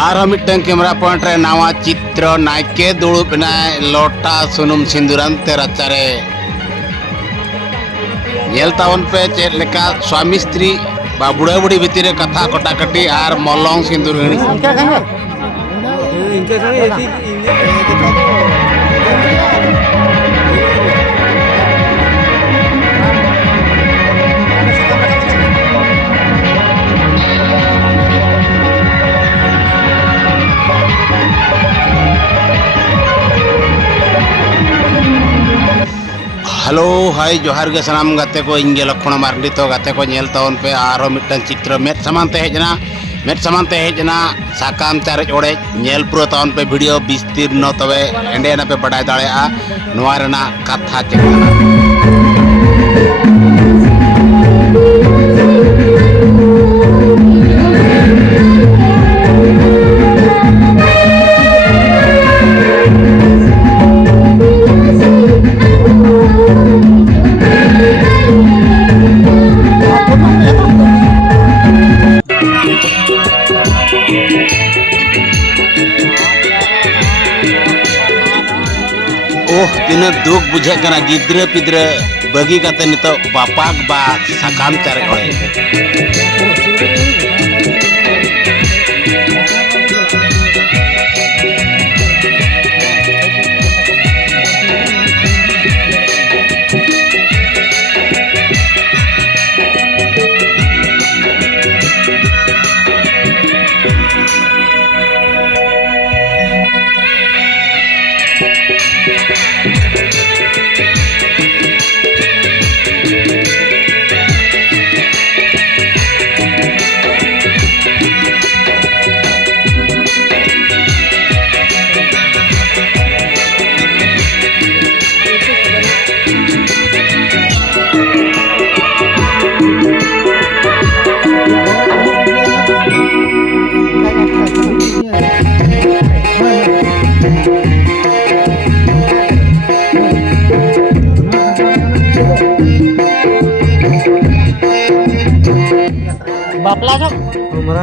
आरो मिट्टन camera point रे नवा चित्र नायके दुड़ुब नाय लोटा सुनुम सिंदूरानते रचारे तावन पे चेद लेका स्वामी स्त्री बा बुढ़ा बुढ़ी भितर कथा कटाकटी और मलंग सिंदूर हेलो हाय जोहार के सनाम गाते को इंगे लक्षण मार्डी तो गाते को नेल तावन पे आरो मिट्टन चित्र मेट समानते हेजना साकाम चारे ओड़े नेल पुरो तावन पे वीडियो विस्तीर्ण तबे एंडे ना पे बड़ाय दाड़ेआ नोआ रेना कथा चेकना ओह तीन दुख बुझे कना गिद्रे पिद्रे बगी काते नितो बापाक बा साकाम चारे ओड़े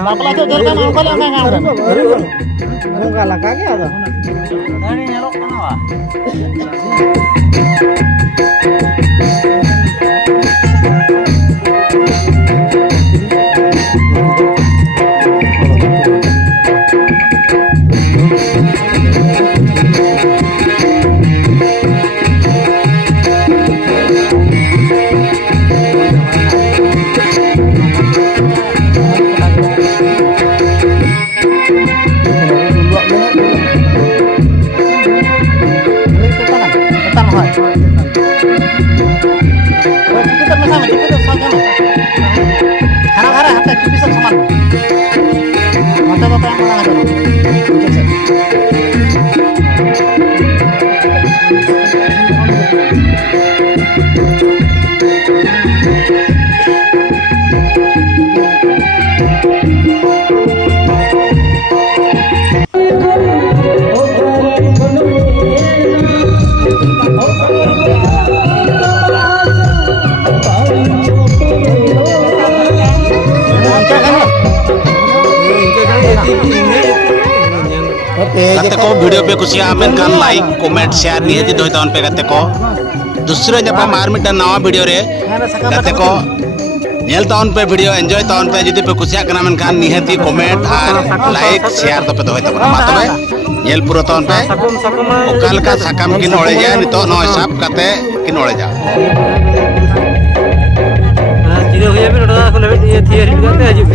बापला तो जर kan angkol yang ngawur enggak lah kagak ada ini nyelok kana गाते को वीडियो पे कुछ मेनकान लाइक कमेंट शेयर निये जी दोय तावन पे गाते को दूसरे जब मार मिटा नवा वीडियो रे गाते को नेल तावन पे वीडियो एंजॉय तावन पे जदी पे कुसिया कना मेनकान निहती कमेंट और लाइक शेयर तो पे दोय तावन मा तबे नेल पुरो तावन पे ओकाल का साकाम किन ओळे जा नितो नो हिसाब काते किन ओळे जा जिरे होया पे रोडा को लेबे ये थियरी गाते आजू